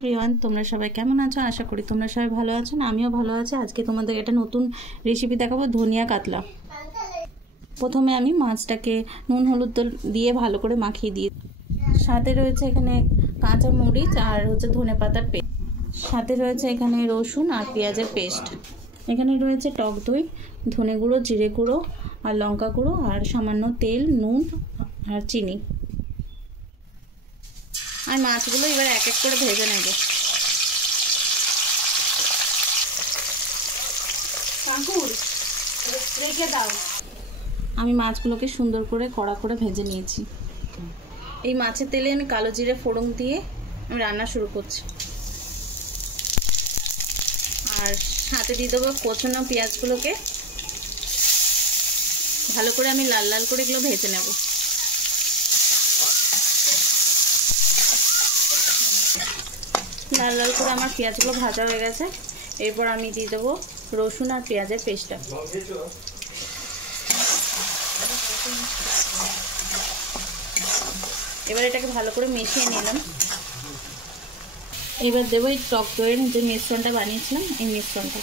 প্রিয়ান, তোমরা সবাই কেমন আছো? আশা করি তোমরা সবাই ভালো আছো। আমিও ভালো আছি। আজকে তোমাদের একটা নতুন রেসিপি দেখাবো, ধনিয়া কাতলা। প্রথমে আমি মাছটাকে নুন হলুদ দিয়ে ভালো করে মাখিয়ে দিই। সাথে রয়েছে এখানে কাঁচা মরিচ আর ধনেপাতার পেস্ট। সাথে রয়েছে এখানে রসুন আর পেঁয়াজের পেস্ট। এখানে রয়েছে টক দই, ধনে গুঁড়ো, জিরে গুঁড়ো আর লঙ্কা গুঁড়ো আর সামান্য তেল, নুন আর চিনি। আর মাছগুলো এবার এক এক করে ভেজে নেব। রেখে দাও। আমি মাছগুলোকে সুন্দর করে কড়া করে ভেজে নিয়েছি। এই মাছের তেলে আমি কালো জিরে ফোড়ন দিয়ে আমি রান্না শুরু করছি। আর সাথে দিয়ে দেবো কোচানো পেঁয়াজগুলোকে। ভালো করে আমি লাল লাল করে এগুলো ভেজে নেব। লাল লাল করে আমার পেঁয়াজগুলো ভাজা হয়ে গেছে। এরপর আমি দিয়ে দেবো রসুন আর পেঁয়াজের পেস্টটা। এবার এটাকে ভালো করে মিশিয়ে নিলাম। এবার দেবো এই টক দইয়ের যে মিশ্রণটা বানিয়েছিলাম, এই মিশ্রণটা।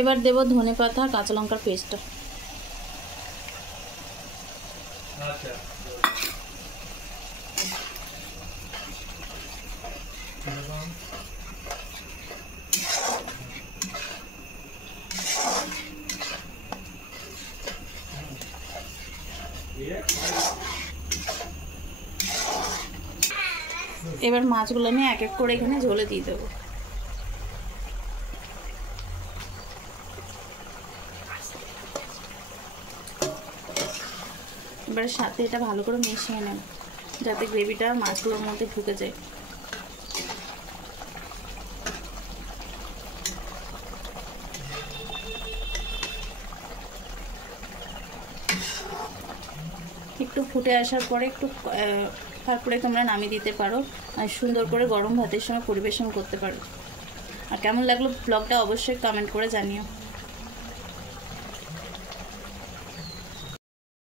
এবার দেবো ধনেপাতা আর কাঁচা লঙ্কার পেস্টটা। এবার মাছগুলো আমি এক এক করে এখানে ঝোলে দিয়ে দেবো। এবার সাথে এটা ভালো করে মিশিয়ে নেব যাতে গ্রেভিটা মাছগুলোর মধ্যে ঢুকে যায়। একটু ফুটে আসার পরে তারপরে তোমরা নামিয়ে দিতে পারো আর সুন্দর করে গরম ভাতের সঙ্গে পরিবেশন করতে পারো। আর কেমন লাগলো ব্লগটা অবশ্যই কমেন্ট করে জানিও।